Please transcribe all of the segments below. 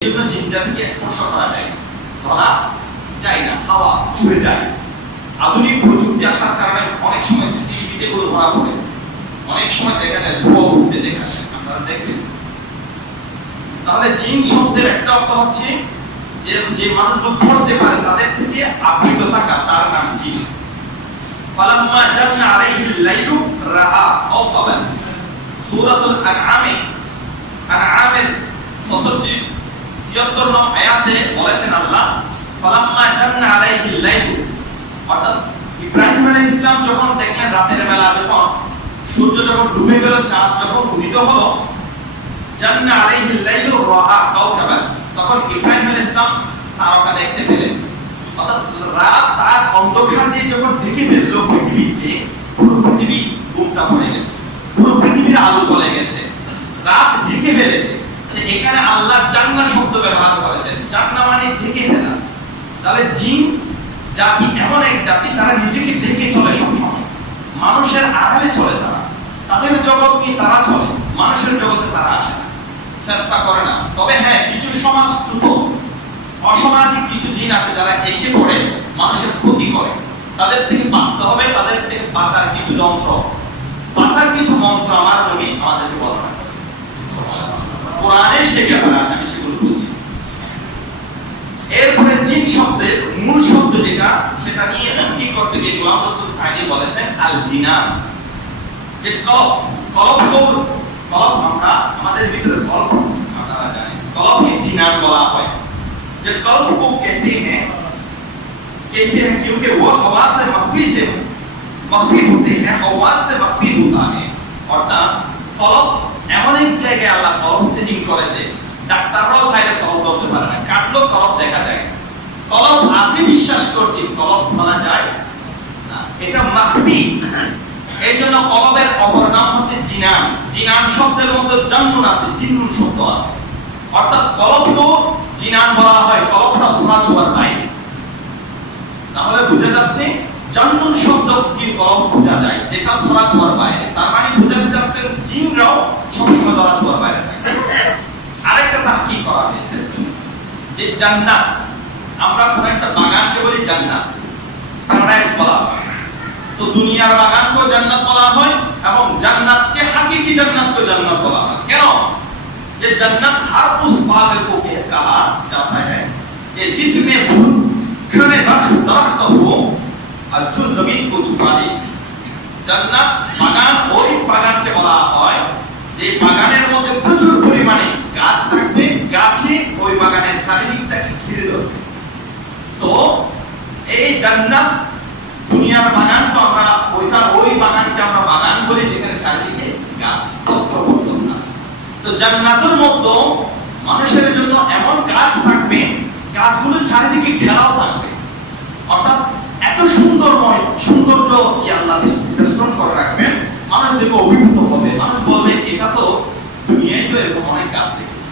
এজন্য জিন জাতিকে স্পর্শ করা যায়, ধরা যায় না, খাওয়া হয়ে যায়। আধুনিক প্রযুক্তি আসার কারণে অনেক সময় সিসিটিভিতে গুলো ধরা পড়ে, অনেক সময় দেখা যায় ধোঁয়া উঠতে দেখা যায়, আপনারা দেখবেন। তাহলে জিন শব্দের একটা অর্থ হচ্ছে যে যে মানুষগুলো ধরতে পারে তাদের থেকে আবৃত থাকা, তার নাম জিন। ফালাম্মা জান্না আলাইহিল লাইলু রাআ কাওকাবান, সূরাতুল আনআমের 76 নং আয়াতে বলেছেন আল্লাহ ফালাম্মা জান্না আলাইহিল লাইলু, অর্থাৎ ইব্রাহিম আলাইহিস সালাম যখন দেখলেন রাতের বেলা যখন সূর্য যখন ডুবে গেল, চাঁদ যখন উদিত হলো, জান্না আলাইহিল লাইলু রাআ কাওকাবান, তখন ইব্রাহিম আলাইহিস সালাম তারকা দেখতে পেলেন। অর্থাৎ রাত তার অন্ধকার দিয়ে যখন ঢেকে ফেলল পৃথিবীতে, পুরো পৃথিবী ঘুমটা পড়ে গেছে, পুরো পৃথিবীর আলো চলে গেছে, রাত ঢেকে ফেলেছে। এখানে আল্লাহ জান্না শব্দ ব্যবহার করেছেন, জান্না মানে ঢেকে ফেলা। তাহলে জিন জাতি এমন এক জাতি, তারা নিজেকে ঢেকে চলে সবসময়, মানুষের আড়ালে চলে, তাদের জগৎ নিয়ে তারা চলে, মানুষের জগতে তারা আসে না, চেষ্টা করে না। তবে হ্যাঁ, কিছু সমাজচ্যুত অসামাজিক কিছু জিন আছে যারা এসে পড়ে মানুষের ক্ষতি করে, তাদের থেকে বাঁচতে হবে, তাদের থেকে বাঁচার কিছু যন্ত্র, বাঁচার কিছু মন্ত্র আমার নবী আমাদেরকে বর্ণনা করেছেন কোরআনে, সে ব্যাপারে আছে, আমি সেগুলো বলছি। এরপরে জিন শব্দের মূল শব্দ যেটা, সেটা নিয়ে কি করতে গিয়ে ইমাম রাসূল সাঈদী বলেছেন আল জিনান, যে কলব আমরা আমাদের ভিতরে কলব আছে, আপনারা জানেন কলবকে জিনান বলা হয়। যে कल्ब को कहते हैं क्योंकि वो हवा से मखफी होते हैं, हवा से मखफी होता है। অর্থাৎ কলব এমন এক জায়গায় আল্লাহ কলব সেটিং করেছে, ডাক্তাররাও চাইলে কলব ধরতে পারে না, কাটলো কলব দেখা যায়। কলব আছে বিশ্বাস করছি, কলব বলা যায় না, এটা মখফি। এই জন্য কলবের অপর নাম হচ্ছে জিনান। জিনান শব্দের মধ্যে জান্নুন আছে, জিন্নুন শব্দ আছে। অর্থাৎ কলবকে জিনান বলা হয়, কলবটা ধরা ছোঁয়ার বাইরে। তাহলে বোঝা যাচ্ছে জান্নুন শব্দ কি কলব বোঝা যায়, যেটা ধরা ছোঁয়ার বাইরে। তার মানে বোঝাতে যাচ্ছে জিনরাও সবসময় ধরা ছোঁয়ার বাইরে থাকে। আরেকটা তাহকিক করা হয়েছে যে জান্নাত, আমরা কোন একটা বাগানকে বলি জান্নাত, প্যারাডাইস বলা হয়। তো দুনিয়ার বাগানকেও জান্নাত বলা হয় এবং জান্নাতকে হাকিকি জান্নাতকে জান্নাত বলা হয়। কেন? যে जन्नत हर उस बाग को कहा जाता है कि जिसमें घने दरख्त हो और जो जमीन को छुपा दे। জান্নাত বাগান ওই বাগানকে বলা হয় যে বাগানের মধ্যে প্রচুর পরিমাণে গাছ থাকবে, গাছে ওই বাগানের চারিদিকটাকে ঘিরে ধরবে। তো এই জান্নাত দুনিয়ার বাগান, তো আমরা ওই বাগানকে আমরা বাগান বলি যেখানে চারিদিকে গাছ পত্র-পত্তন আছে। তো জান্নাতের মধ্যে মানুষের জন্য এমন গাছ থাকবে, গাছগুলো চারিদিকে ঘেরাও থাকবে। অর্থাৎ এত সৌন্দর্য কি আল্লাহ বেষ্টন করে রাখবেন, মানুষ দেখে অভিভূত হবে। মানুষ বলবে এটা তো দুনিয়ায় তো এরকম অনেক গাছ দেখেছি,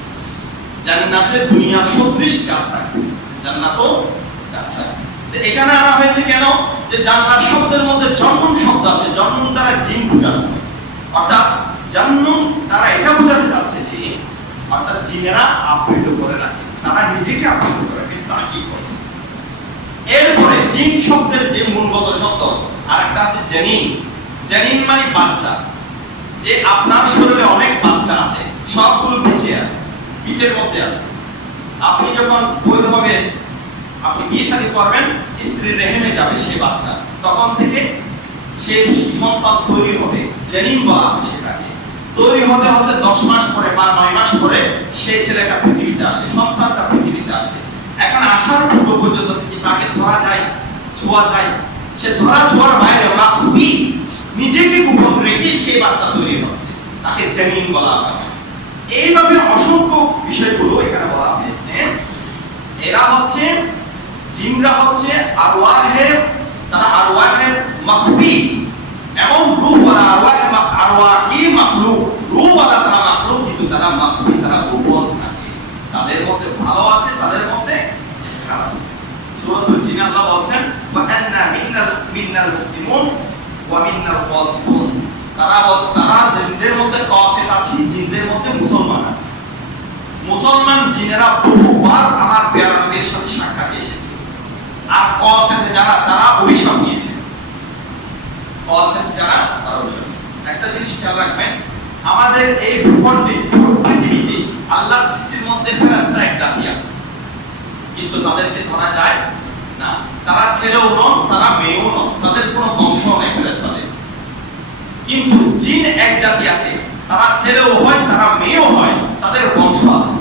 জান্নাতে দুনিয়ার সদৃশ গাছ থাকবে, জান্নাতও গাছ থাকবে। তো এখানে আনা হয়েছে কেন? যে জান্নাত শব্দের মধ্যে জন্নুন শব্দ আছে, জন্নুন দ্বারা জিন বোঝানো হয়। অর্থাৎ জান্নুন তারা এটা বোঝাতে যাচ্ছে যে অর্থাৎ জিনেরা আবৃত করে রাখে, তারা নিজেকে আবৃত করে রাখে, তা কি করছে। এরপরে জিন শব্দের যে মূলগত শব্দ আরেকটা আছে জানিন। জানিন মানে বাচ্চা। যে আপনার শরীরে অনেক বাচ্চা আছে, সবগুলো পিছে আছে, পিঠের মধ্যে আছে। আপনি যখন বৈধভাবে আপনি বিয়ে শাদী করবেন, স্ত্রীর রেহেমে যাবে সেই বাচ্চা, তখন থেকে সেই সন্তান তৈরি হবে, জানিন বলা হয় সেটাকে। তৈরি হতে হতে 10 মাস পরে বা 9 মাস পরে সেই ছেলেটা পৃথিবীতে আসে, সন্তানটা পৃথিবীতে আসে। এখন আসার পূর্ব পর্যন্ত তাকে ধরা যায়, ছোঁয়া যায়, সে ধরা ছোঁয়ার বাইরে মাখফি, নিজেকে গোপন রেখে সেই বাচ্চা তৈরি হচ্ছে, তাকে জানিন বলা হয়। এইভাবে অসংখ্য বিষয়গুলো এখানে বলা হয়েছে। এরা হচ্ছে জিনরা হচ্ছে তারা আরওয়াহে মাখফি, এমন রূহওয়ালা আরওয়াহি মাখলুক, রূহওয়ালা তারা মাখলুক, কিন্তু তারা মাখফি, তারা গোপন থাকে। তাদের মধ্যে ভালো আছে, তাদের মধ্যে খারাপ আছে। সূরাতুল জিন আল্লাহ বলেন ওয়া আন্না মিনাল মুসলিমুন ওয়া মিনাল কাসিতুন, তারা জিনদের মধ্যে কাসিত আছে, জিনদের মধ্যে মুসলমান আছে। মুসলমান জিনেরা বহুবার আমার পেয়ারা নবীর সাথে সাক্ষাৎ এসেছে। আর কসেতে যারা তারা অভিশাপ নিয়েছে। কসেতে যারা তারা অভিশাপ। একটা জিনিস খেয়াল রাখবেন, আমাদের এই ভূখণ্ডে পুরো পৃথিবীতে আল্লাহর সৃষ্টির মধ্যে ফেরেশতা এক জাতি আছে, কিন্তু তাদেরকে ধরা যায় না। তারা ছেলেও নন, তারা মেয়েও নন, তাদের কোনো বংশ নেই ফেরেশতাদের। কিন্তু জিন এক জাতি আছে, তারা ছেলেও হয়, তারা মেয়েও হয়, তাদের বংশ আছে।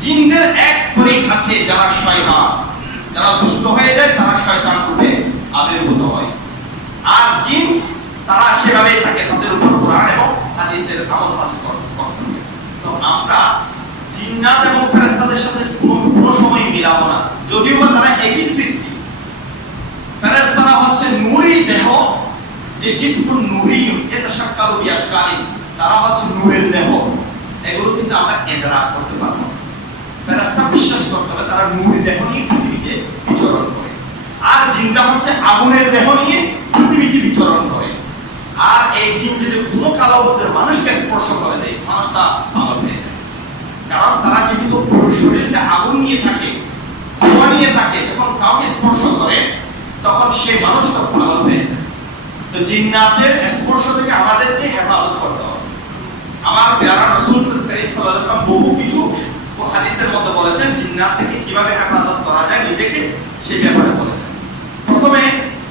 জিনদের এক পরিক আছে যারা শয়তান, যারা দুষ্ট হয়ে যায় তারা শয়তান রূপে আবির্ভূত হয়। আর জিন তারা সেভাবেই থাকে, তাদের উপর কোরআন এবং হাদিসের আমল পালন করতে হবে। তো আমরা জিন্নাত এবং ফেরেশতাদের সাথে কোনো সময় মিলাবো না, যদিও বা তারা একই সৃষ্টি। ফেরেশতারা হচ্ছে নূরি দেহ, যে জিসমুন নূরি ইয়াতাশাক্কালু বিআশকালি, তারা হচ্ছে নূরের দেহ। এগুলো কিন্তু আমরা ইদরাক করতে পারবো না। ফেরেশতা বিশ্বাস করতে হবে তারা নূরি দেহ নিয়ে পৃথিবীতে বিচরণ করে। আর জিনরা হচ্ছে আগুনের দেহ নিয়ে পৃথিবীতে বিচরণ করে। আর এই জিন যদি কোনো কালাবদ্ধের মানুষকে স্পর্শ করে দেয়, মানুষটা পাগল হয়ে যায়। কারণ তারা যেহেতু পুরো শরীরটা আগুন নিয়ে থাকে, ধোঁয়া নিয়ে থাকে, যখন কাউকে স্পর্শ করে তখন সেই মানুষটা পাগল হয়ে যায়। তো জিন্নাতের স্পর্শ থেকে আমাদেরকে হেফাজত করতে হবে। আমার প্যারা রাসূল সাল্লাল্লাহু আলাইহি ওয়াসাল্লাম বহু কিছু হাদিসের মধ্যে বলেছেন জিন্নাত থেকে কিভাবে হেফাজত করা যায় নিজেকে, সেই ব্যাপারে বলেছেন। প্রথমে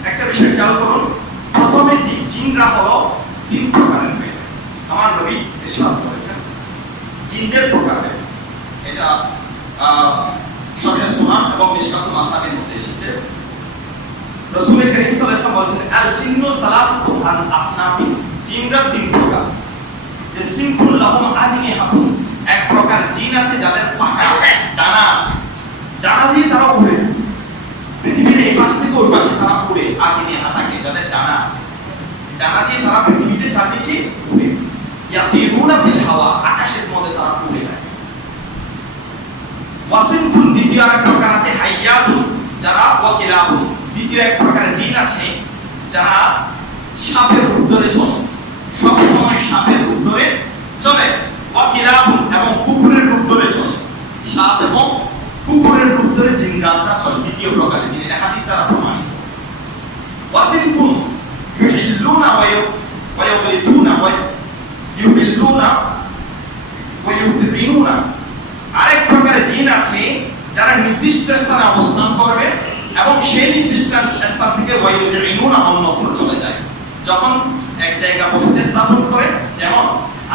একটা বিষয় খেয়াল করুন, প্রথমে জিনরা হলো তিন প্রকারের হয়ে থাকে। আমার নবী ইরশাদ করেছেন জিনদের প্রকারের, এটা সহিহ সুনান এবং মিশকাতুল মাসাবির মধ্যে এসেছে। রাসূল করিম সাল্লাল্লাহু আলাইহি ওয়াসাল্লাম বলেছেন আল জিন্নু সালাসাতু আন আসনাফি, জিনরা তিন প্রকার। যে সিনফুল লাহুম আজনিহাতুন, এক প্রকার জিন আছে যাদের পাখা ডানা আছে, ডানা দিয়ে তারা উড়ে পৃথিবীর এই পাশ থেকে ওই পাশে তারা উড়ে। আজনিহা থাকে যাদের ডানা আছে, ডানা দিয়ে তারা পৃথিবীতে চারদিকে উড়ে। ইয়াতিরুনা ফিল হাওয়া, আকাশের মধ্যে তারা উড়ে থাকে। ওয়াসিনফুন, দ্বিতীয় এক প্রকার আছে হাইয়াতুন, যারা ওয়াকিলাবুন, দ্বিতীয় এক প্রকার জিন আছে যারা সাপের রূপ ধরে চলে, সব সময় সাপের রূপ ধরে চলে। ওয়াকিলাবুন, এবং কুকুরের রূপ ধরে চলে। সাপ এবং কুকুরের রূপ ধরে জিনরা চলে, দ্বিতীয় প্রকারের জিন। এটা হাদিস দ্বারা প্রমাণিত। ওয়াসিনফুন ইউহিল্লুনা ওয়া ইউগলিতুনা ওয়া ইউহিল্লুনা ওয়া ইউযিনুনা, আরেক প্রকারের জিন আছে যারা নির্দিষ্ট স্থানে অবস্থান করবে এবং সেই নির্দিষ্ট স্থান থেকে ওয়া ইউযিনুনা অন্যত্র চলে যায়। যখন এক জায়গা বসতি স্থাপন করে, যেমন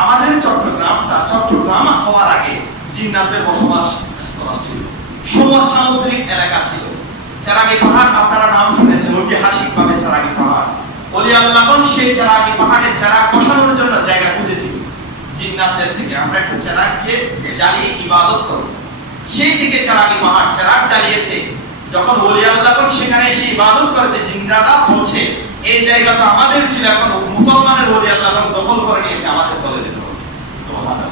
আমাদের চট্টগ্রাম হওয়ার আগে জিন্নাতদের বসবাস স্থল ছিল, সামুদ্রিক এলাকা ছিল। চেরাগি পাহাড় আপনারা নাম শুনেছেন, ঐতিহাসিকভাবে চেরাগি পাহাড়। ওলি আল্লাহগণ সেই চেরাগি পাহাড়ে চেরাগ বসানোর জন্য জায়গা খুঁজেছিল জিন্নাতদের থেকে, আমরা একটু চেরাগ দিয়ে জ্বালিয়ে ইবাদত করব। সেই দিকে চেরাগি পাহাড় চেরাগ জ্বালিয়েছে। যখন ওলি আল্লাহগণ সেখানে এসে ইবাদত করেছে, জিন্নারা বলছে এই জায়গাটা আমাদের ছিল, এখন মুসলমানের ওলি আল্লাহগণ দখল করে নিয়েছে, আমাদের চলে যেতে হবে। সুবহানাল্লাহ।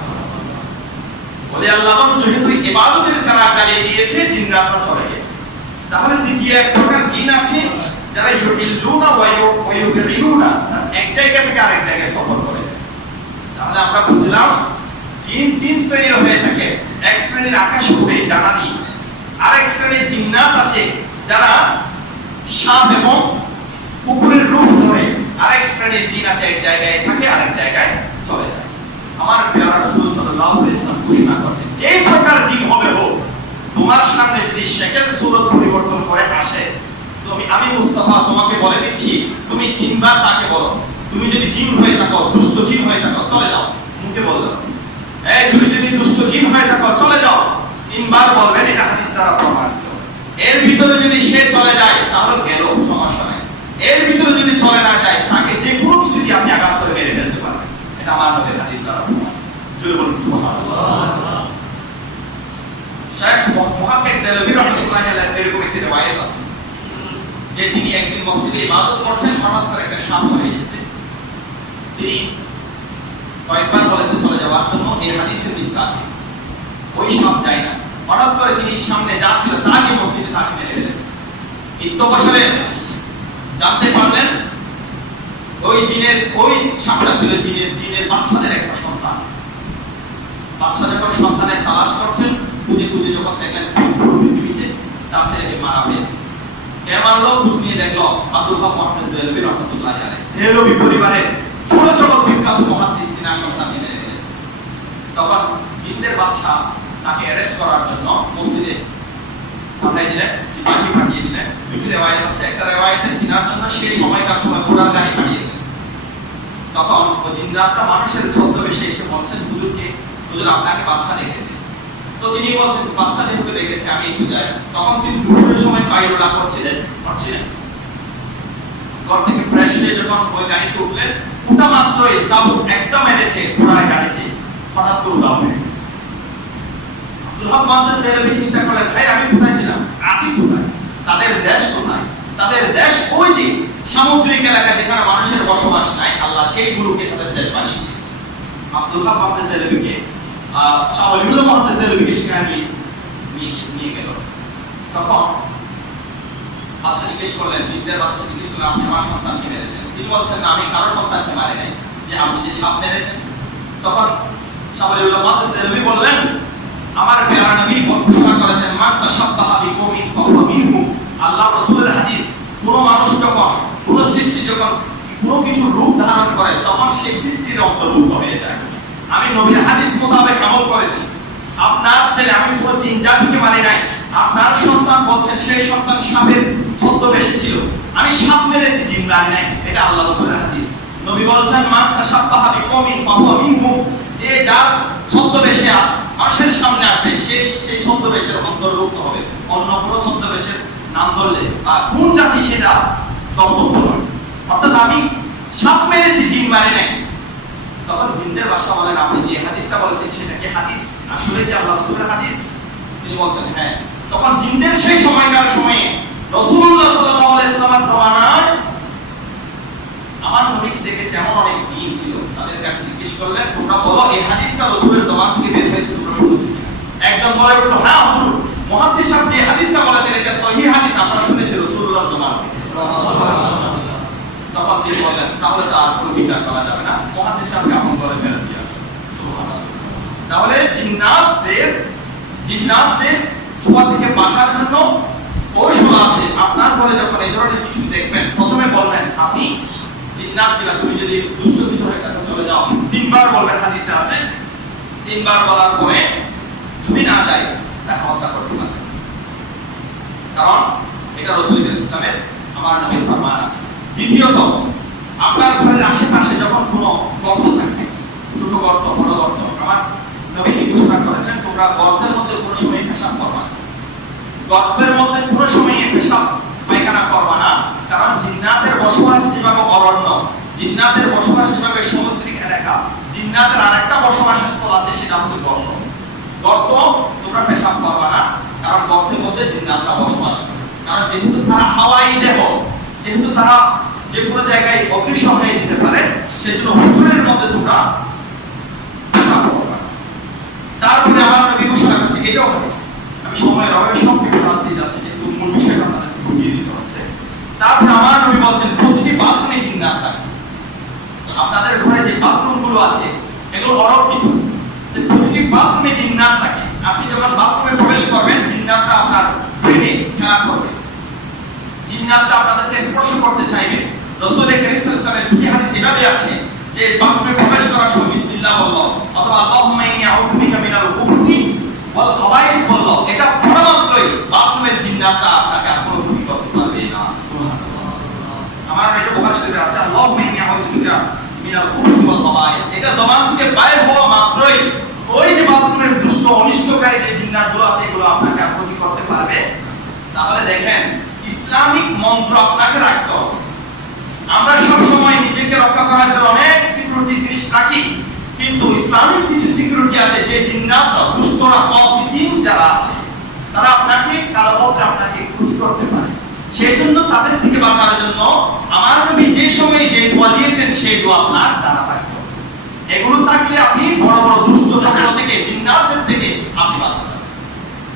ওলি আল্লাহগণ যেহেতু ইবাদতের চেরাগ জ্বালিয়ে দিয়েছে, জিন্নারা চলে গেছে। তাহলে দ্বিতীয় এক প্রকার জিন আছে যারা ইউহিল্লুনা ওয়া ইউযিনুনা, এক জায়গা থেকে আরেক জায়গায় সফর করে। তাহলে আমরা বুঝলাম জিন তিন শ্রেণীর হয়ে থাকে। এক শ্রেণীর আকাশে উড়ে ডানা দিয়ে, আরেক শ্রেণীর জিন্নাত আছে যারা সাপ এবং কুকুরের রূপ ধরে, আরেক শ্রেণীর জিন আছে এক জায়গায় থাকে আরেক জায়গায় চলে যায়। আমার প্রিয় রাসূল সাল্লাল্লাহু আলাইহি ওয়াসাল্লাম ঘোষণা করেছেন যে প্রকার জিন হবে হোক, তোমার সামনে যদি শেকেল সূরত পরিবর্তন করে আসে, তো আমি মুস্তাফা তোমাকে বলে দিচ্ছি, তুমি তিনবার তাকে বলো, তুমি যদি জিন হয়ে থাকো, দুষ্ট জিন হয়ে থাকো, চলে যাও। মুখে বলবে এই তুমি যদি দুষ্ট জিন হয়ে থাকো চলে যাও, তিনবার বলবেন। এটা হাদিস দ্বারা প্রমাণিত। এর ভিতরে যদি সে চলে যায় তাহলে গেল, সমস্যা নাই। এর ভিতরে যদি চলে না যায়, তাকে যে কোনো কিছু দিয়ে আপনি আঘাত করে মেরে ফেলতে পারবেন। এটা আমার নবীর হাদিস দ্বারা প্রমাণিত। জোরে বলুন সুবহানাল্লাহ। শায়খ মুহাক্কিক দেলভী রাহমাতুল্লাহি আলাইহি এরকম একটি riwayat আছে যে তিনি একদিন মসজিদে ইবাদত করছেন, হঠাৎ করে একটা সাপ চলে এসেছে। তিনি কয়েকবার বলেছে চলে যাওয়ার জন্য, এই হাদিসের বিস্তার। ওই সাপ যায় না, হঠাৎ করে তিনি সামনে যা ছিল তাকে মসজিদে তাকে মেরে ফেলেছে। ইত্যবসরে জানতে পারলেন ওই সাপটা ছিল জিনের বাচ্চাদের একটা সন্তান। বাদশা যখন সন্তানের তালাশ করছেন, খুঁজে খুঁজে যখন দেখলেন পৃথিবীতে তার ছেলেকে মারা হয়েছে, কে মারলো? খোঁজ নিয়ে দেখলো আব্দুল হক মুহাদ্দিস দেহলভী রাহমাতুল্লাহি আলাইহি, দেহলভী পরিবারের পুরো জগৎ বিখ্যাত মুহাদ্দিস তিনার সন্তান মেরে ফেলেছে। তখন জিন্দের বাদশা তাকে অ্যারেস্ট করার জন্য মসজিদে পাঠিয়ে দিলেন, সিপাহী পাঠিয়ে দিলেন। দুটি রিওয়ায়াত আছে, একটা রিওয়ায়াতে তিনার জন্য সেই সময়কার সময় ঘোড়ার গাড়ি পাঠিয়েছেন। তখন ও জিন্দাতরা মানুষের ছদ্মবেশে এসে বলছেন হুজুরকে, হুজুর আপনাকে বাদশা ডেকেছে। তো তিনি বলছেন বাদশা যেহেতু ডেকেছে আমি একটু যাই। তখন তিনি দুপুরের সময় কায়রোলা করছিলেন। ঘর থেকে ফ্রেশ হয়ে যখন ওই গাড়িতে উঠলেন, উঠা মাত্রই চাবুক একটা মেরেছে ঘোড়ার গাড়িতে, হঠাৎ করে উধাও হয়ে গেছে। আব্দুল হক মুহাদ্দিস দেহলভী চিন্তা করলেন, ভাই আমি কোথায় ছিলাম, আছি কোথায়, তাদের দেশ কোথায়? তাদের দেশ ওই যে সামুদ্রিক এলাকা যেখানে মানুষের বসবাস নাই, আল্লাহ সেইগুলোকে তাদের দেশ বানিয়ে দিয়েছে। আব্দুল হক মুহাদ্দিস দেহলভীকে শাহ ওলিউল্লাহ মুহাদ্দিস দেহলভীকে সেখানে নিয়ে গেল। তখন বাদশা জিজ্ঞেস করলেন, জিন্দের বাদশা জিজ্ঞেস করলেন, আপনি আমার সন্তানকে মেরেছেন? তিনি বলছেন আমি কারো সন্তানকে মারি নাই, যে আপনি যে সাপ মেরেছেন। তখন শাহ ওলিউল্লাহ মুহাদ্দিস দেহলভী বললেন, আমার প্যারা নবী ঘোষণা করেছেন মান তাশাব্বাহা বিকওমিন ফাহুয়া মিনহুম। আল্লাহ রাসূলের হাদিস, কোন মানুষ যখন কোন সৃষ্টি যখন কোন কিছু রূপ ধারণ করে তখন সেই সৃষ্টির অন্তর্ভুক্ত হয়ে যায়। আমি নবীর হাদিস মোতাবেক আমল করেছি। আপনার ছেলে, আমি পুরো জিন জাতিকে মারি নাই, আপনার সন্তান বলছেন সেই সন্তান সাপের ছদ্মবেশে ছিল, আমি সাপ মেরেছি, জিন মারি নাই। এটা আল্লাহ রাসূলের হাদিস। নবী বলছেন মান তাশাব্বাহা বিকওমিন ফাহুয়া মিনহুম, যে যার ছদ্মবেশে মানুষের সামনে আসবে সেই ছদ্মবেশের অন্তর্ভুক্ত হবে। অন্য কোনো ছদ্মবেশের নাম ধরলে বা কোন জাতি সেটা বক্তব্য নয়। অর্থাৎ আমি সাপ মেরেছি, জিন মারি নাই। তখন জিন্দের বাদশা বলেন, আপনি যে হাদিসটা বলেছেন সেটা কি হাদিস, আসলে কি আল্লাহ রাসূলের হাদিস? তিনি বলছেন হ্যাঁ। তখন জিন্দের সেই সময়কার সময়ে রাসূলুল্লাহ সাল্লাল্লাহু আলাইহি ওয়াসাল্লামের জামানায় আমার নবীকে দেখেছে এমন অনেক জিন ছিল। তাদের কাছে জিজ্ঞেস করলেন, তোমরা বলো এই হাদিসটা রাসূলের জামান থেকে বের হয়েছে, তোমরা শুনেছো কিনা? একজন বলে উঠলো, হ্যাঁ হুজুর, মুহাদ্দিস সাহেব যে হাদিসটা বলেছেন এটা সহিহ হাদিস, আমরা শুনেছি রাসূলুল্লাহর জামান থেকে। তখন তিনি বললেন, তাহলে তো আর কোনো বিচার করা যাবে না, মুহাদ্দিস সাহেবকে আপন করে ফেরত দিয়া। সুবহানাল্লাহ। তাহলে জিন্নাতদের ছোঁয়া থেকে বাঁচার জন্য কৌশল আছে। আপনার পরে যখন এই ধরনের কিছু দেখবেন, প্রথমে বলবেন আপনি জিন্নাত দিলা, তুমি যদি দুষ্ট কিছু হয় তাহলে চলে যাও, 3 বার বলবেন, হাদিসে আছে। 3 বার বলার পরে যদি না যায় তাকে হত্যা করতে পারবেন, কারণ এটা রাসূল ইসলামের আমার নবীর ফরমান আছে। দ্বিতীয়ত, আপনার ঘরের আশেপাশে যখন কোনো গর্ত থাকবে, ছোট গর্ত বড় গর্ত, আমার নবীজি ঘোষণা করেছেন তোমরা গর্তের মধ্যে কোনো সময় পেশাব করবা না, গর্তের মধ্যে কোনো সময় পেশাব পায়খানা করবা না। কারণ জিন্নাতের বসবাস যেভাবে অরণ্য, জিন্নাতের বসবাস যেভাবে সামুদ্রিক এলাকা, জিন্নাতের আরেকটা বসবাস স্থল আছে, সেটা হচ্ছে গর্ত। গর্ত তোমরা পেশাব করবা না, কারণ গর্তের মধ্যে জিন্নাতরা বসবাস করে। কারণ যেহেতু তারা হাওয়াই দেহ, যেহেতু তারা যে কোনো জায়গায় অগ্রসর হয়ে যেতে পারে, সেজন্য হুজুরের মধ্যে তোমরা পেশাব করবা। তারপরে আমার নবী ঘোষণা করছে, এটাও হাদিস, আমি সময়ের অভাবে সংক্ষেপে আসতে যাচ্ছি, যেহেতু মূল বিষয়টা আপনাদেরকে বুঝিয়ে দিতে হচ্ছে। তারপরে আমার নবী বলছেন প্রতিটি বাথরুমে জিন্নাত থাকে। আপনাদের ঘরে যে বাথরুমগুলো আছে এগুলো অরক্ষিত, প্রতিটি বাথরুমে জিন্নাত থাকে। আপনি যখন বাথরুমে প্রবেশ করবেন, জিন্নাতরা আপনার ব্রেনে খেলা করবে, জিন্নাতরা আপনাদেরকে স্পর্শ করতে চাইবে। রাসূল করিম সাল্লাল্লাহু আলাইহি ওয়াসাল্লামের দুটি হাদিস এভাবে আছে যে বাথরুমে প্রবেশ করার সময় বিসমিল্লাহ বলল, অথবা আল্লাহুম্মা ইন্নী আউযু বিকা মিনাল খুবুসি ওয়াল খাবাইস বলল, এটা পড়া মাত্রই বাথরুমের জিন্নাতরা আপনাকে আর কোনো ক্ষতি করতে পারবে না। সুবহানাল্লাহ। আমার এটা বুখারী শরীফে আছে, আল্লাহুম্মা ইন্নী আউযু বিকা মিনাল খুবুসি ওয়াল খাবাইস, এটা জবান থেকে বাইরে হওয়া মাত্রই ওই যে বাথরুমের দুষ্ট অনিষ্টকারী যে জিন্নাতগুলো আছে এগুলো আপনাকে আর ক্ষতি করতে পারবে। তাহলে দেখেন, ইসলামিক মন্ত্র আপনাকে রাখতে হবে। আমরা সব সময় নিজেকে রক্ষা করার জন্য অনেক সিকিউরিটি জিনিস রাখি, কিন্তু ইসলামিক কিছু সিকিউরিটি আছে যে জিন্নাতরা, দুষ্টরা, অসিকিন যারা আছে, তারা আপনাকে কালাবদ্রে আপনাকে ক্ষতি করতে পারে। সেই জন্য তাদের থেকে বাঁচার জন্য আমার নবী যে সময় যে দোয়া দিয়েছেন সেই দোয়া আপনার জানা থাকতে হবে। এগুলো থাকলে আপনি বড় বড় দুষ্ট চক্র থেকে, জিন্নাতদের থেকে আপনি বাঁচতে পারবেন।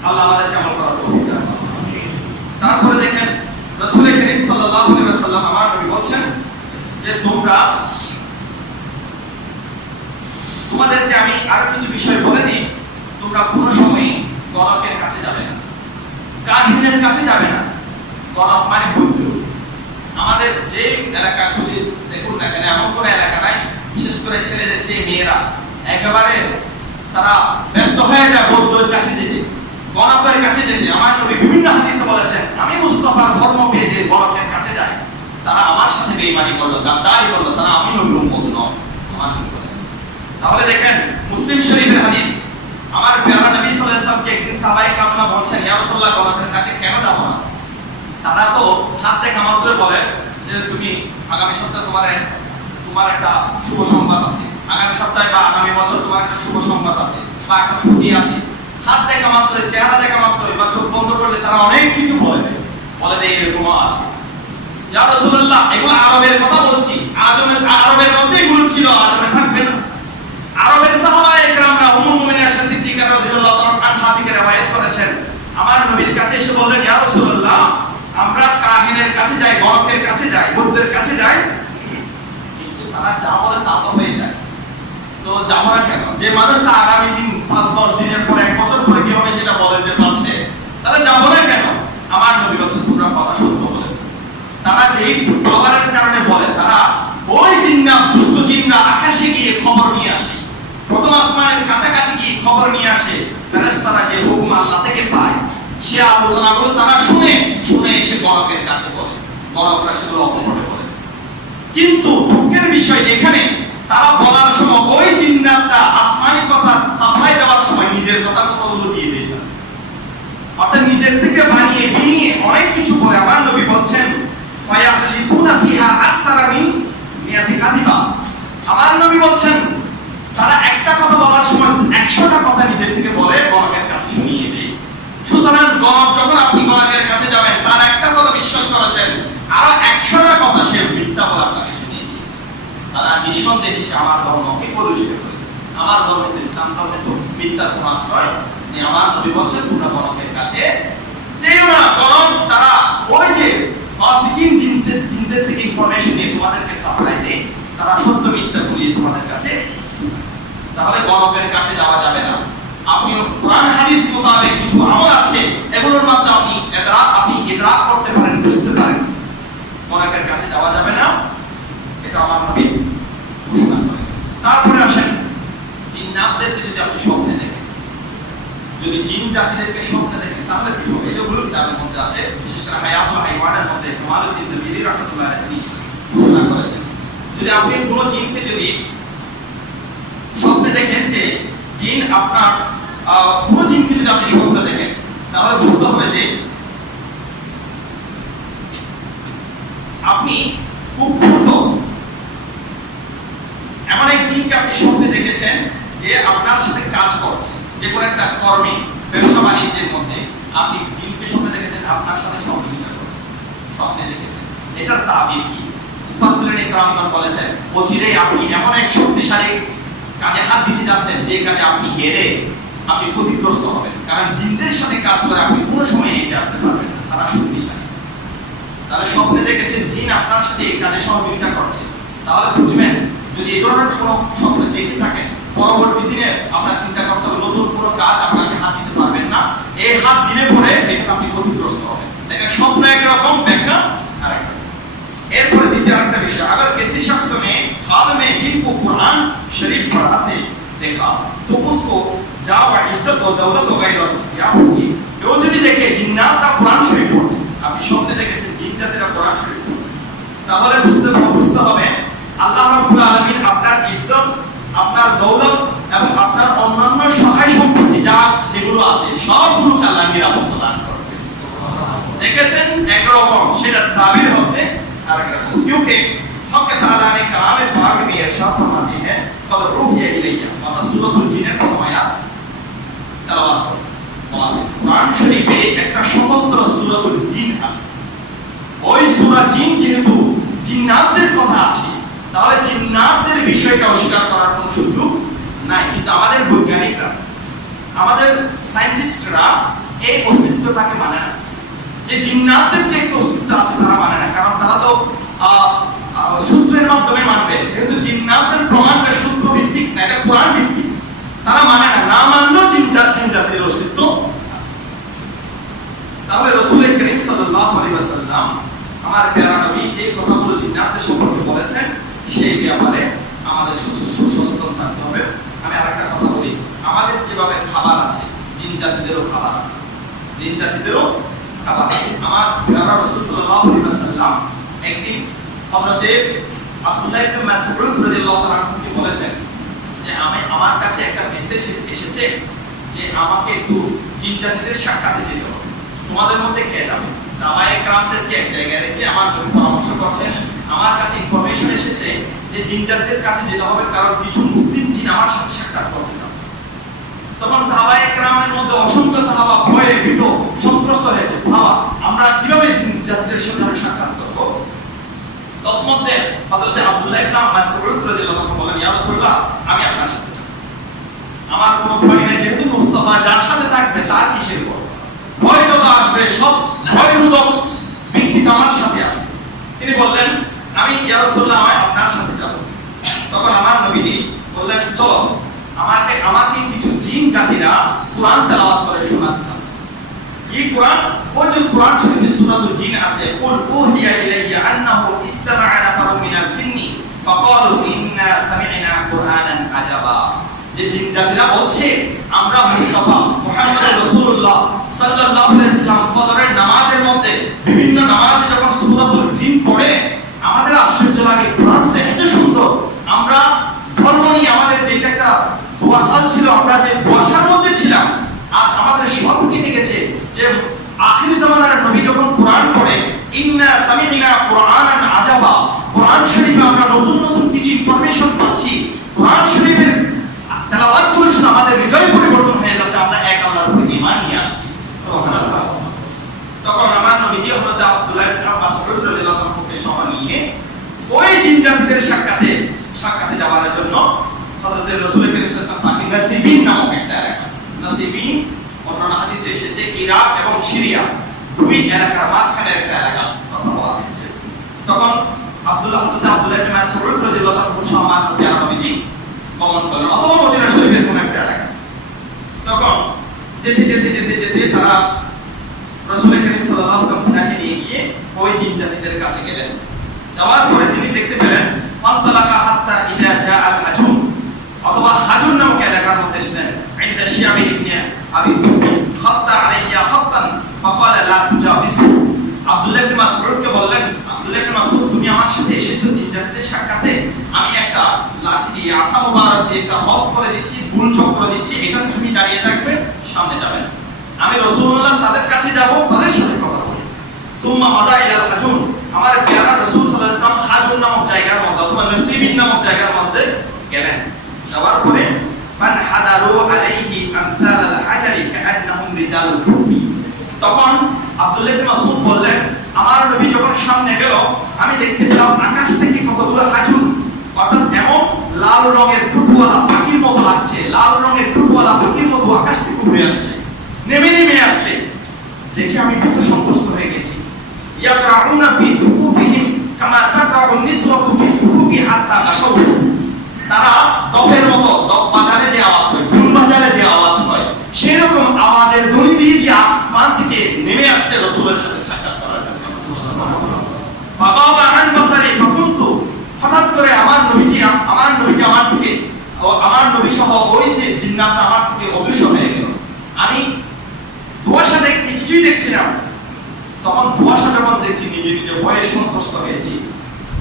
আল্লাহ আমাদেরকে আমল করার তৌফিক দান করুন। তারপরে দেখেন রাসূল করিম সাল্লাল্লাহু আলাইহি ওয়াসাল্লাম আমার নবী বলেন যে তোমাদের তোমাদেরকে আমি আরো কিছু বিষয় বলে দিই, তোমরা কোনো সময় গণকের কাছে যাবে না, কাহিনের কাছে যাবে না। গণক মানে বুদ্ধ। আমাদের যে এলাকা খুঁজে দেখুন না কেন, এমন কোনো এলাকা নাই বিশেষ করে ছেলেদের চেয়ে মেয়েরা একেবারে তারা ব্যস্ত হয়ে যায় বৌদ্ধের কাছে যেতে, গণকের কাছে যেতে। আমার নবী বিভিন্ন হাদিসে বলেছেন, আমি মুস্তাফার ধর্ম পেয়ে যে গণকের কাছে যায় তারা আমার সাথে বেঈমানি করলো, গাদ্দারি করলো, তারা আমি নবীর উম্মত নয়। আমার নবী বলেছেন। তাহলে দেখেন মুসলিম শরীফের হাদিস, আমার প্রিয় নবী সাল্লাল্লাহু আলাইহি ওয়াসাল্লামকে একদিন সাহাবায়ে কেরামরা বলছেন, ইয়া রাসূলুল্লাহ গণকের কাছে কেন যাব না? তারা তো হাত দেখা মাত্র বলে যে তুমি আগামী সপ্তাহে তোমার একটা শুভ সংবাদ আছে, আগামী সপ্তাহে বা আগামী বছর তোমার একটা শুভ সংবাদ আছে বা একটা ছুটি আছে। হাত দেখা মাত্র, চেহারা দেখা মাত্র বা চোখ বন্ধ করলে তারা অনেক কিছু বলে দেয় এরকম আছে। ইয়া রাসূলুল্লাহ এগুলো আরবের কথা বলছি, আরবের মধ্যে এগুলো ছিল, আজমে থাকবে না। আরবের সাহাবায়ে কেরামরা উম্মুল মুমিনিন আয়েশা সিদ্দিকা রাদিয়াল্লাহু তাআলা আনহা থেকে রওয়ায়াত করেছেন, আমার নবীর কাছে এসে বললেন, ইয়া রাসূলুল্লাহ আমরা কাহিনের কাছে যাই, গণকের কাছে যাই, বুদ্ধের কাছে যাই, কিন্তু তারা যা বলে তা তো হয়ে যায়। তো যাবো না কেন? যে মানুষটা আগামী দিন 5-10 দিনের পরে 1 বছর পরে কি হবে সেটা বলে দিতে পারছে, তাহলে যাবো না কেন? আমার নবী বলেছেন, তোমরা কথা সত্য বলেছো। তারা যেই পাওয়ারের কারণে বলে, তারা ওই জিন্নাত, দুষ্ট জিন্না আকাশে গিয়ে খবর নিয়ে আসে, প্রথম আসমানের কাছাকাছি গিয়ে খবর নিয়ে আসে। ফেরেশতারা যে হুকুম আল্লাহ থেকে পায় সে আলোচনাগুলো তারা শুনে এসে গণকের কাছে বলে, গণকরা সেগুলো অপরে বলে। কিন্তু দুঃখের বিষয় এখানে, তারা বলার সময় ওই জিন্নাতটা আসমানি কথা সাপ্লাই দেওয়ার সময় নিজের কথাগুলো দিয়ে দিয়েছে, অর্থাৎ নিজের থেকে বানিয়ে অনেক কিছু বলে। আমার নবী বলছেন, ফায়াখলিতুনা ফিহা আকসারা মিন মিয়াতি কাযিবা। আমার নবী বলছেন তারা একটা কথা বলার সময় 100টা কথা নিজের থেকে বলে গণকের কাছে শুনিয়ে দেয়। সুতরাং গণক, যখন আপনি গণকের কাছে যাবেন, তার একটা কথা বিশ্বাস করেছেন, আরো 100টা কথা সে মিথ্যা বলে আপনাকে শুনিয়ে দিয়েছে। তারা নিঃসন্দেহে সে আমার ধর্মকে কলুষিত করেছে। আমার ধর্ম ইসলাম ধর্মে তো মিথ্যার কোনো আশ্রয় নেই। আমার নবী বলছেন, তোমরা গণকের কাছে যেও না। গণক তারা ওই যে ফাসিকিন জিনদের থেকে ইনফরমেশন নিয়ে তোমাদেরকে সাপ্লাই দেয়, তারা সত্য মিথ্যা বলিয়ে তোমাদের কাছে। তাহলে গণকের কাছে যাওয়া যাবে না। আপনি কোরআন হাদিস মোতাবেক কিছু আমল আছে, এগুলোর মাধ্যমে আপনি ইদরাক করতে পারেন, বুঝতে পারেন। গণকের কাছে যাওয়া যাবে না, এটা আমার নবী ঘোষণা করেছেন। তারপরে আসেন, জিন্নাতদেরকে যদি আপনি স্বপ্নে দেখেন, যদি জিন জাতিদেরকে স্বপ্নে দেখেন তাহলে কি হবে? এগুলো কিতাবের মধ্যে আছে, বিশেষ করে হায়াতুল হাইওয়ানের মধ্যে জামালউদ্দিন নবীরি রাহমাতুল্লাহ আলাইহি ঘোষণা করেছেন। যদি আপনি কোনো জিনকে যদি স্বপ্নে দেখেন, যে জিন আপনার কোনো জিনকে যদি আপনি স্বপ্নে দেখেন, তাহলে বুঝতে হবে যে আপনি খুব দ্রুত এমন এক জিনকে আপনি স্বপ্নে দেখেছেন যে আপনার সাথে কাজ করছে, যে কোনো একটা কর্মে, ব্যবসা বাণিজ্যের মধ্যে আপনি জিনকে স্বপ্নে দেখেছেন আপনার সাথে সহযোগিতা করছে, স্বপ্নে দেখেছেন। এটার তাবির কি? মুফাসসিরিন ইকরাম বলেছেন, অচিরেই আপনি এমন এক শক্তিশালী কাজে হাত দিতে যাচ্ছেন যে কাজে আপনি গেলে আপনি ক্ষতিগ্রস্ত হবেন, কারণ জিনদের সাথে কাজ করে আপনি কোনো সময় এগিয়ে আসতে পারবেন না, তারা শক্তিশালী। তাহলে স্বপ্নে দেখেছেন জিন আপনার সাথে এই কাজে সহযোগিতা করছে, তাহলে বুঝবেন যদি এই ধরনের কোনো স্বপ্ন দেখে থাকেন, পরবর্তী দিনে আপনার চিন্তা করতে হবে নতুন কোনো কাজ আপনাকে হাত দিতে পারবেন না। এই হাত দিলে পরে এখানে আপনি ক্ষতিগ্রস্ত হবেন। দেখেন স্বপ্ন একরকম, ব্যাখ্যা আরেকরকম। এরপরে দ্বিতীয় আরেকটা বিষয়, अगर किसी शख्स ने ख्वाब में जिन को कुरान शरीफ पढ़ाते देखा तो उसको जा व इज्जत व दौलत व गैर दस्तयाब होगी। কেউ যদি দেখে জিন্নাতরা কোরআন শরীফ পড়ছে, আপনি স্বপ্নে দেখেছেন জিন জাতিরা কোরআন শরীফ পড়ছে, তাহলে বুঝতে হবে আল্লাহ রাব্বুল আলামিন আপনার ইজ্জত, আপনার দৌলত এবং আপনার অন্যান্য সহায় সম্পত্তি যেগুলো আছে সবগুলোকে আল্লাহ নিরাপত্তা দান করবে। দেখেছেন একরকম, সেটার তাবির হচ্ছে আরেকরকম। क्योंकि हक ताला ने कलाम पाक में इरशाद फरमा दी है, कद रूहिया इलैया, मतलब सूरতুল জিনের প্রথম আয়াত তেলাওয়াত করুন। কোরআন শরীফে একটা স্বতন্ত্র সূরাতুল জিন আছে। ওই সূরা জিন যেহেতু জিন্নাতদের কথা আছে, তাহলে জিন্নাতদের বিষয়টা অস্বীকার করার কোনো সুযোগ নাই। কিন্তু আমাদের বৈজ্ঞানিকরা, আমাদের সায়েন্টিস্টরা এই অস্তিত্বটাকে মানে না, যে জিন্নাতদের যে একটা অস্তিত্ব আছে তারা মানে না, কারণ তারা তো সূত্রের মাধ্যমে মানবে, যেহেতু জিন্নাতের প্রমাণটা সূত্র ভিত্তিক না, এটা কোরআন ভিত্তিক, তারা মানে না মানলেও জিন জাতির অস্তিত্ব আছে। তাহলে রাসূল করিম সাল্লাল্লাহু আলাইহি ওয়াসাল্লাম আমার প্যারা নবী যে কথাগুলো জিন্নাতের সম্পর্কে বলেছেন সেই ব্যাপারে আমাদের সচেতন থাকতে হবে। আমি আরেকটা কথা বলি, আমাদের যেভাবে খাবার আছে জিন জাতিদেরও খাবার আছে, জিন জাতিদেরও খাবার আছে। আমার প্যারা রাসূল সাল্লাল্লাহু আলাইহি ওয়াসাল্লাম একদিন হযরত আব্দুল্লাহ ইবনে মাসউদ রাদিয়াল্লাহু তাআলা আনহু বলেছেন যে আমার কাছে একটা মেসেজ এসেছে যে আমাকে একটু জিন জাতিদের সাক্ষাতে যেতে হবে, তোমাদের মধ্যে কে যাবে? সাহাবায়ে কেরামদেরকে এক জায়গায় রেখে আমার নবী পরামর্শ করছেন, আমার কাছে ইনফরমেশন এসেছে যে জিন জাতিদের কাছে যেতে হবে, কারণ কিছু মুসলিম জিন আমার সাথে সাক্ষাৎ করতে চাচ্ছে। তখন সাহাবায়ে কেরামের মধ্যে অসংখ্য সাহাবা ভয়ে ভীত সন্ত্রস্ত হয়েছে, বাবা আমরা কিভাবে জিন জাতিদের সাথে সাক্ষাৎ করব? তন্মধ্যে হযরত আব্দুল্লাহ ইবনে মাসউদ রাদিয়াল্লাহু আনহু বলেন, ইয়া রাসূলুল্লাহ আমি আপনার সাথে যাব, আমার কোনো ভয় নেই, যেহেতু মুস্তাফা যার সাথে থাকবে তার কিসের ভয়, ভয় যত আসবে সব ভয়রোধক ব্যক্তি আমার সাথে আছে। তিনি বললেন আমি ইয়া রাসূলুল্লাহ আমি আপনার সাথে যাব। তখন আমার নবীজি বললেন চলো, আমাকে কিছু জিন জাতিরা কোরআন তেলাওয়াত করে শোনাতে চাচ্ছে। কি কোরআন? ওই যে কোরআন শরীফে সূরাতুল জিন আছে, কুল উহিয়া ইলাইয়া আন্নাহু ইসতামা'a নাফারুম মিনাল জিন্নি ফাকালু ইন্না সামি'না কুরআনান আজাবা। যে জিন জাতিরা বলছে আমরা মুস্তাফা মুহাম্মদ রাসূলুল্লাহ সাল্লাল্লাহু আলাইহি ওয়াসাল্লাম ফজরের নামাজের মধ্যে বিভিন্ন নামাজে যখন সূরাতুল জিন পড়ে আমাদের আশ্চর্য লাগে, কোরআনটা এত সুন্দর। আমরা ধর্ম নিয়ে আমাদের যেটা একটা দোয়াশাল ছিল, আমরা যে দোয়াশার মধ্যে ছিলাম, আজ আমাদের সব কেটে গেছে। যে আখির জামানার নবী যখন কোরআন পড়ে ইন্না সামি'না কুরআনান আজাবা, কোরআন শরীফে আমরা নতুন নতুন কিছু ইনফরমেশন পাচ্ছি, কোরআন শরীফের তেলাওয়াত করে শুনে আমাদের হৃদয় পরিবর্তন হয়ে যাচ্ছে, আমরা এক আল্লাহর উপর ঈমান নিয়ে আসছি। সুবহানাল্লাহ। তখন আমার নবীজি হযরত আব্দুল্লাহ ইবনে মাসউদ রাদিয়াল্লাহু আনহুকে সঙ্গে নিয়ে ওই জিন জাতিদের সাক্ষাতে যাওয়ার জন্য হযরত রাসূল করিম সাল্লাল্লাহু আলাইহি ওয়াসাল্লাম নাসিবিন নামক একটা এলাকা, নাসিবিন অন্য হাদিসে এসেছে ইরাক এবং সিরিয়া দুই এলাকার মাঝখানে একটা এলাকা কথা বলা হয়েছে। তখন আব্দুল্লাহ ইবনে মাসউদ রাদিয়াল্লাহু আনহু সম্মান প্রিয় নবীজি গমন করলেন, অথবা মদিনা শরীফের কোন একটা এলাকা। তখন যেতে যেতে যেতে যেতে তারা রাসূল করিম সাল্লাল্লাহু আলাইহি ওয়াসাল্লামকে নিয়ে গিয়ে ওই জিন জাতিদের কাছে গেলেন। যাওয়ার পরে তিনি দেখতে পেলেন ফান্তালাকা হাত্তা ইদা জা আল হাজুন, অথবা হাজুন নামক এলাকার মধ্যে এসেছেন। ইনদা শিয়াবি ইবনে আবি তুবি খাত্তা আলাইয়া খাত্তান ফাকালা লা তুজাবিজু। আব্দুল্লাহ ইবনে মাসউদকে বললেন, আব্দুল্লাহ ইবনে মাসউদ তুমি আমার সাথে এসেছো জিন জাতিদের সাক্ষাতে, আমি একটা লাঠি দিয়ে আসা মুবারক দিয়ে একটা হক করে দিচ্ছি, গুণ চক্র দিচ্ছি, এখানে তুমি দাঁড়িয়ে থাকবে, সামনে যাবেন। আমি রাসূলুল্লাহ তাদের কাছে যাব, তাদের সাথে কথা বলবো। সুম্মা মাদা ইলাল হাজুন, আমার প্যারা রাসূল সাল্লাল্লাহু আলাইহি ওয়াসাল্লাম হাজুন নামক জায়গার মধ্যে অথবা নসিবিন নামক জায়গার মধ্যে গেলেন। যাওয়ার পরে মান হাদারু আলাইহি আমসাল আল হাজারি কাআন্নাহুম রিজালুল ফুকি। তখন আব্দুল্লাহ ইবনে মাসউদ বললেন, আমার নবী যখন সামনে গেল আমি দেখতে পেলাম আকাশ থেকে কতগুলো হাজুন, অর্থাৎ এমন লাল রঙের টুটওয়ালা পাখির মতো লাগছে, লাল রঙের টুটওয়ালা পাখির মতো আকাশ থেকে উড়ে আসছে, নেমে আসছে। দেখে আমি ভীত সন্তুষ্ট হয়ে গেছি। ইয়াকরাউনা ফি দুফুফিহিম কামা তাকরাউ নিসওয়াতু ফি দুফুফি হাত্তা গাশাউ। তারা দফের মতো, দফ বাজারে যে আওয়াজ হয়, ঢোল বাজারে যে আওয়াজ হয়, সেই রকম আওয়াজের ধ্বনি দিয়ে আসমান থেকে নেমে আসছে রাসূলের সাথে সাক্ষাৎ করার জন্য। ফাকাবা আন বাসারি ফাকুনতু, হঠাৎ করে আমার নবীজি আমার থেকে, আমার নবী সহ ওই যে জিন্নাতরা আমার থেকে অদৃশ্য হয়ে গেল। আমি দুয়াশা দেখছি, কিছুই দেখছি না। তখন দুয়াশা যখন দেখছি নিজে নিজে ভয়ে সন্ত্রস্ত হয়েছি,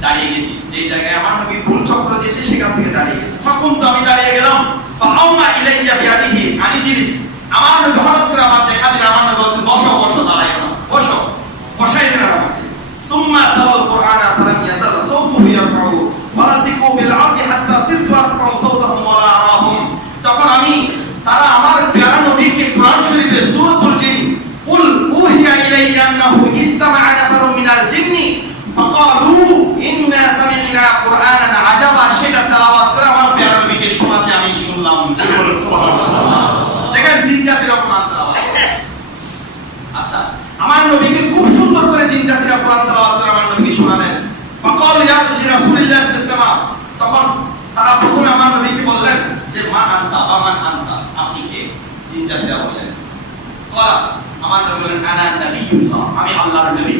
দাঁড়িয়ে গেছি। যেই জায়গায় আমার নবী ভুল চক্র দিয়েছে সেখান থেকে দাঁড়িয়ে গেছি। তখন তো আমি দাঁড়িয়ে গেলাম। ফাআউমা ইলাইয়া বিয়াদিহি আনিজিলিস, আমার নবী হঠাৎ করে আমার দেখা দিলেন, আমার নবী বলছেন বসো বসো, দাঁড়ায় না, বসো, বসাই দিলেন আমাকে। সুম্মা তাওয়াল কুরআনা ফালাম ইয়াজাল সাওতুহু ইয়ারফাউ ওয়ালাসিকু বিল আরদি হাত্তা সিরতু আসমাউ সাওতাহুম ওয়ালা আরাহুম। তখন আমি তারা আমার প্যারা নবীকে কোরআন শরীফে সূরাতুল জিন কুল উহিয়া ইলাইয়া আন্নাহু ইসতামা'a নাফারুম মিনাল জিন্নি ফাকালু ইন্না সামি'না কুরআনান আজাবা, সেটা তেলাওয়াত করে আমার প্যারা নবীকে শোনাতে আমি শুনলাম। সুবহানাল্লাহ। দেখেন জিন জাতির কোরআন তেলাওয়াত। আচ্ছা, আমার নবীকে খুব সুন্দর করে জিন জাতিরা কোরআন তেলাওয়াত করে আমার নবীকে শোনালেন। ফাকালু ইয়া রাসূলুল্লাহ সাল্লাল্লাহু আলাইহি ওয়াসাল্লাম, তখন তারা প্রথমে আমার নবীকে বললেন যে মা আনতা বা মান আনতা, আপনি কে? জিন জাতিরা বললেন। ক্বালা, আমার নবী বললেন আনা নবিয়ুল্লাহ, আমি আল্লাহর নবী।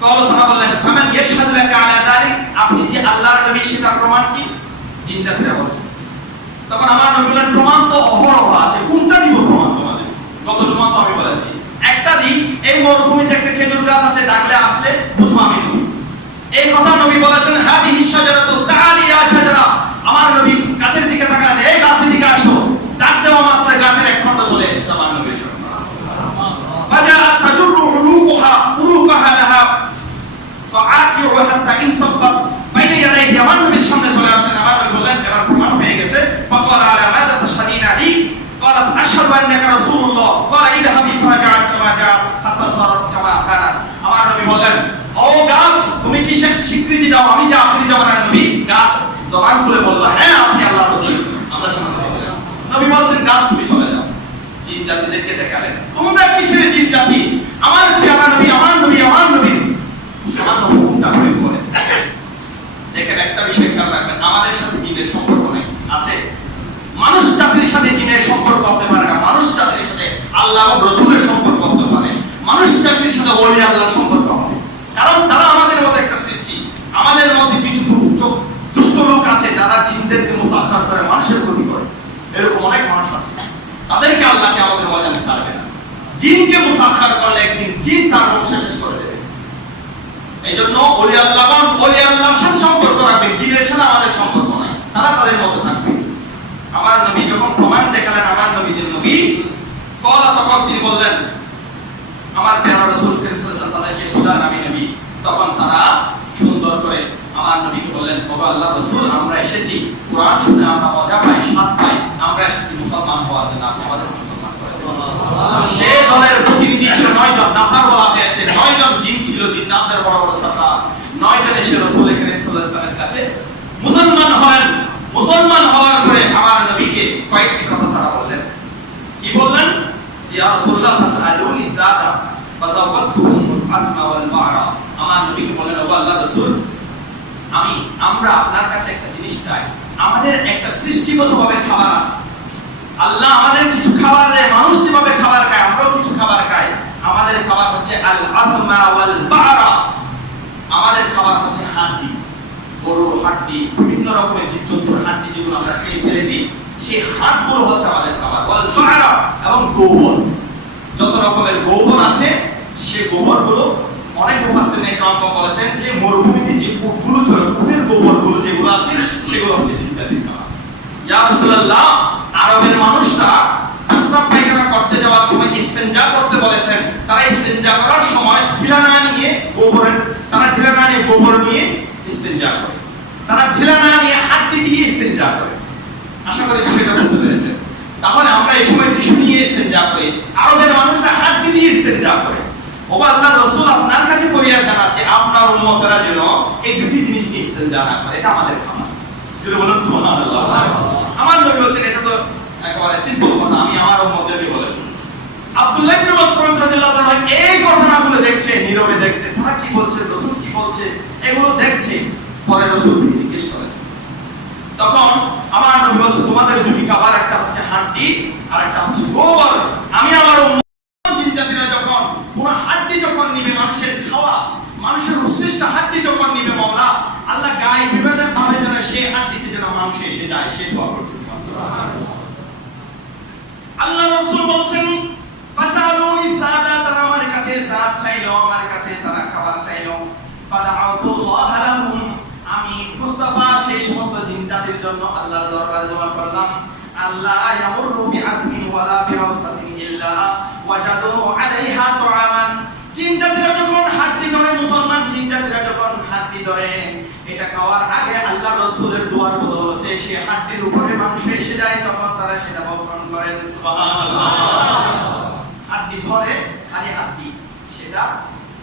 ক্বালা, তারা বললেন ফামান ইয়াশহাদু লাকা আলা যালিক, আপনি যে আল্লাহর নবী সেটার প্রমাণ কি? জিন জাতিরা বলছে। তখন আমার নবী বললেন প্রমাণ তো অহরহ আছে, কোনটা দিব প্রমাণ তোমাদের? গত জুমা তো আমি বলেছি একটা দিক, এই মরুভূমিতে একটা খেজুর গাছ আছে, ডাকলে আসলে বুঝবো আমি নবী। এই কথা নবী বলেছেন হাদিহি শাজারাতু তাআলি ইয়া শাজারা, আমার নবী গাছের দিকে তাকালেন, এই গাছের দিকে আসো। ডাক দেওয়া মাত্র গাছের এক খণ্ড চলে এসেছে আমার নবীর সামনে। ফাজাআত তাজুরু উরুকাহা লাহা ফাআকিউ হাত্তা ইনসাব্বাত বাইনা ইয়াদাইহি, আমার নবীর সামনে চলে আসলেন। আমার নবী বললেন এবার প্রমাণ হয়ে গেছে। ফাকালা আলা মাযা তাশহাদিনা আলী, قالت اشهد انك رسول الله قال اذهبي فرجعت كما جاءت حتى صارت كما كانت, আমার নবী বললেন ও গাছ তুমি কি স্বীকৃতি দাও আমি যে আখিরি জামানার নবী? গাছ জবান খুলে বলল হ্যাঁ আপনি আল্লাহর রাসূল। আমরা সামনে নবী বলছেন গাছ তুমি চলে যাও। জিন জাতিদেরকে দেখালেন তোমরা কিসের জিন জাতি? আমার প্রিয় নবী, আমার নবী, আমার নবী, আমার নবী কোনটা প্রয়োগ করেছে? দেখেন একটা বিষয় খেয়াল রাখবেন, আমাদের সাথে জিনের সম্পর্ক নেই, আছে? মানুষ জাতির সাথে জিনের সম্পর্ক হতে পারে না, মানুষ জাতির সাথে আল্লাহ এবং রাসূলের সম্পর্ক হতে পারে, মানুষ জাতির সাথে ওলি আল্লাহর সম্পর্ক হবে, কারণ তারা আমাদের মতো একটা সৃষ্টি। আমাদের মধ্যে কিছু দুষ্ট লোক আছে যারা জিনদেরকে মুসাখখার করে মানুষের ক্ষতি করে, এরকম অনেক মানুষ আছে, তাদেরকে আল্লাহকে আমাদের ময়দানে ছাড়বে না। জিনকে মুসাখখার করলে একদিন জিন তার বংশ শেষ করে দেবে। এই জন্য ওলি আল্লাহর সাথে সম্পর্ক রাখবেন, জিনের সাথে আমাদের সম্পর্ক নাই, তারা তাদের মতো থাকবে। আমার নবী যখন প্রমাণ দেখালেন আমার নবীর নবী কলা, তখন তিনি বললেন আমার প্যারা রাসূল করিম সাল্লাল্লাহু আলাইহি ওয়াসাল্লাম তাদেরকে বুঝান আমি নবী। তখন তারা সুন্দর করে আমার নবীকে বললেন ও আল্লাহর রাসূল, আমরা এসেছি কোরআন শুনে আমরা মজা পাই, স্বাদ পাই, আমরা এসেছি মুসলমান হওয়ার জন্য, আপনি আমাদের মুসলমান করে দিন। সে দলের প্রতিনিধি ছিল 9 জন, নাফার বলা হয়েছে 9 জন জিন ছিল, জিন্নাতদের বড় বড় সরদার 9 জন এসে রাসূল করিম সাল্লাল্লাহু আলাইহি ওয়াসাল্লামের কাছে মুসলমান হলেন। মুসলমান হওয়ার পরে আমার নবীকে কয়েকটি কথা তারা বললেন। কি বললেন? যে ইয়া রাসূলুল্লাহ ফাসআলুনি যাদা ফাযাওয়াতুহুম আজমা ওয়াল মা'রা, আমার নবীকে বললেন ও আল্লাহর রাসূল আমরা আপনার কাছে একটা জিনিস চাই, আমাদের একটা সৃষ্টিগতভাবে খাবার আছে, আল্লাহ আমাদের কিছু খাবার দেয়, মানুষ যেভাবে খাবার খায় আমরাও কিছু খাবার খাই, আমাদের খাবার হচ্ছে আল আজমা ওয়াল মা'রা, আমাদের খাবার হচ্ছে হাড্ডি, গরুর হাড্ডি, বিভিন্ন রকমের জীবজন্তুর হাড্ডি যেগুলো আমরা খেয়ে ফেলে দিই, সেই হাড়গুলো হচ্ছে আমাদের খাবার। ওয়াল ফারা, এবং গোবর, যত রকমের গোবর আছে সেই গোবরগুলো অনেক মুফাসসিরিন একরাম বলেছেন যে মরুভূমিতে যে উটগুলো চলে, উটের গোবরগুলো যেগুলো আছে সেগুলো হচ্ছে জিন জাতির খাবার। ইয়া রাসূলুল্লাহ, আরবের মানুষরা প্রস্রাব পায়খানা করতে যাওয়ার সময় ইস্তেনজা করতে বলেছেন, তারা ইস্তেনজা করার সময় ঢিলা না নিয়ে গোবর নিয়ে ইস্তেনজা করে, তারা ঢিলা না নিয়ে হাড্ডি দিয়ে ইস্তেনজা করে। আশা করি বিষয়টা বুঝতে পেরেছেন। তাহলে আমরা এই সময় টিস্যু নিয়ে ইস্তেনজা করি, আরবের মানুষরা হাড্ডি দিয়ে ইস্তেনজা করে। ও আল্লাহর রাসূল, আপনার কাছে ফরিয়াদ জানাচ্ছি আপনার উম্মতরা যেন এই দুটি জিনিস নিয়ে ইস্তেনজা না করে, এটা আমাদের খাবার। যদি বলেন সুবহানাল্লাহ। আমার নবী বলেন এটা তো একেবারে সিম্পল কথা, আমি আমার উম্মতদেরকে বলে আব্দুল্লাহ ইবনে মাসউদ রাদিয়াল্লাহু তাআলা এই ঘটনাগুলো দেখছে, নীরবে দেখছে, তারা কি বলছে, রাসূল কি বলছে, এগুলো দেখছে। পরে রাসূল থেকে জিজ্ঞেস করেন, তখন আমার নবী বলছে তোমাদের দুটি খাবার, একটা হচ্ছে হাড্ডি আর একটা হচ্ছে গোবর। আমি আমার জিন জাতিরা যখন কোন হাড্ডি যখন নিবে, মানুষের খাওয়া, মানুষের উচ্ছিষ্ট হাড্ডি যখন নিবে, মাওলা আল্লাহ গায়ে বিভাজন ভাবে যেন সেই হাড্ডিতে যেন মাংস এসে যায়, সেই দোয়া করছে। সুবহানাল্লাহ। আল্লাহ রাসূল বলছেন ফাসালুনি যাদা, তারা আমার কাছে জাত চাইলো, আমার কাছে তারা খাবার চাইলো। ফাদাউতুল্লাহ লাহুম, আমি মুস্তাফা সেই সমস্ত জিন জাতির জন্য আল্লাহর দরবারে দোয়া করলাম। আল্লাহ ইয়ামুরু বিআজমিন ওয়ালা বিরাওসাতিন ইল্লা ওয়াজাদু আলাইহা তুআমান, জিন জাতিরা যখন হাড্ডি ধরে, মুসলমান জিন জাতিরা যখন হাড্ডি ধরে, এটা খাওয়ার আগে আল্লাহর রাসূলের দোয়ার বদৌলতে সেই হাড্ডির উপরে মাংস এসে যায়, তখন তারা সেটা ভক্ষণ করেন। সুবহানাল্লাহ। হাড্ডি ধরে, খালি হাড্ডি, সেটা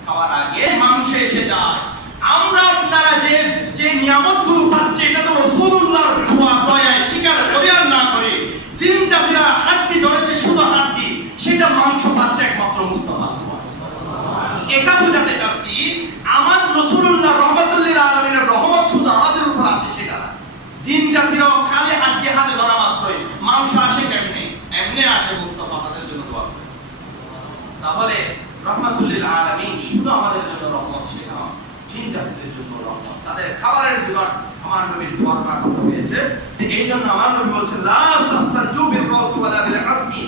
খাওয়ার আগে মাংস এসে যায়। আমরা আপনারা যে নিয়ামতগুলো পাচ্ছি, এটা তো রাসূলুল্লাহর দোয়া, দয়ায় স্বীকার করি আর না করি। জিন জাতিরা হাড্ডি ধরেছে, শুধু হাড্ডি, সেটা মাংস পাচ্ছে একমাত্র মুস্তাফা। এটা বোঝাতে চাচ্ছি আমার রাসূলুল্লাহ রাহমাতুল্লিল তাহলে রহমাতুল লিল আলামিন শুধু আমাদের জন্য রহমত ছিল না, জিন জাতিদের জন্য রহমত। তাদের খাবারের জোগাড় আমার নবীর দোয়ার মাধ্যমে হয়েছে। এই জন্য আমার নবী বলেছেন লা তাস্তানজু বির রাস ওয়ালা বিল আসমি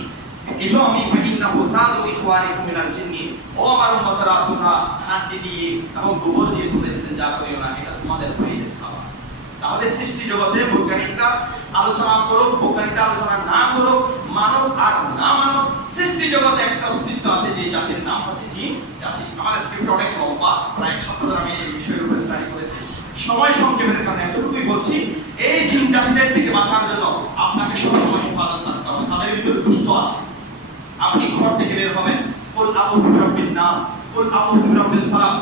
ইজামি ফাইন্নাহু সাদু ইখওয়ানিকুম মিনাল জিন্নি। ও আমার উম্মতরা, তোমরা হাড্ডি দিয়ে এবং গোবর দিয়ে তোমরা ইস্তেঞ্জা করিও না, এটা তোমাদের ভাইদের খাবার। তাহলে সৃষ্টি জগতে বৈজ্ঞানিকরা আলোচনা করুক, বৈজ্ঞানিকরা আলোচনা না করুক, মানব আর না মানব, সৃষ্টি জগতে একটা অস্তিত্ব আছে যে জাতির নাম হচ্ছে জিন জাতি। আমার স্ক্রিপ্ট অনেক লম্বা, প্রায় 7 ধরে আমি এই বিষয়ের উপর স্টাডি করেছি। সময় সংক্ষেপের কারণে এতটুকুই বলছি, এই জিন জাতিদের থেকে বাঁচার জন্য আপনাকে সবসময় হেফাজত রাখতে হবে। তাদের ভিতরে দুষ্ট আছে। আপনি ঘর থেকে বের হবেন, কুল আউযু বিরাব্বিন নাস, কুল আউযু বিরাব্বিল ফালাক,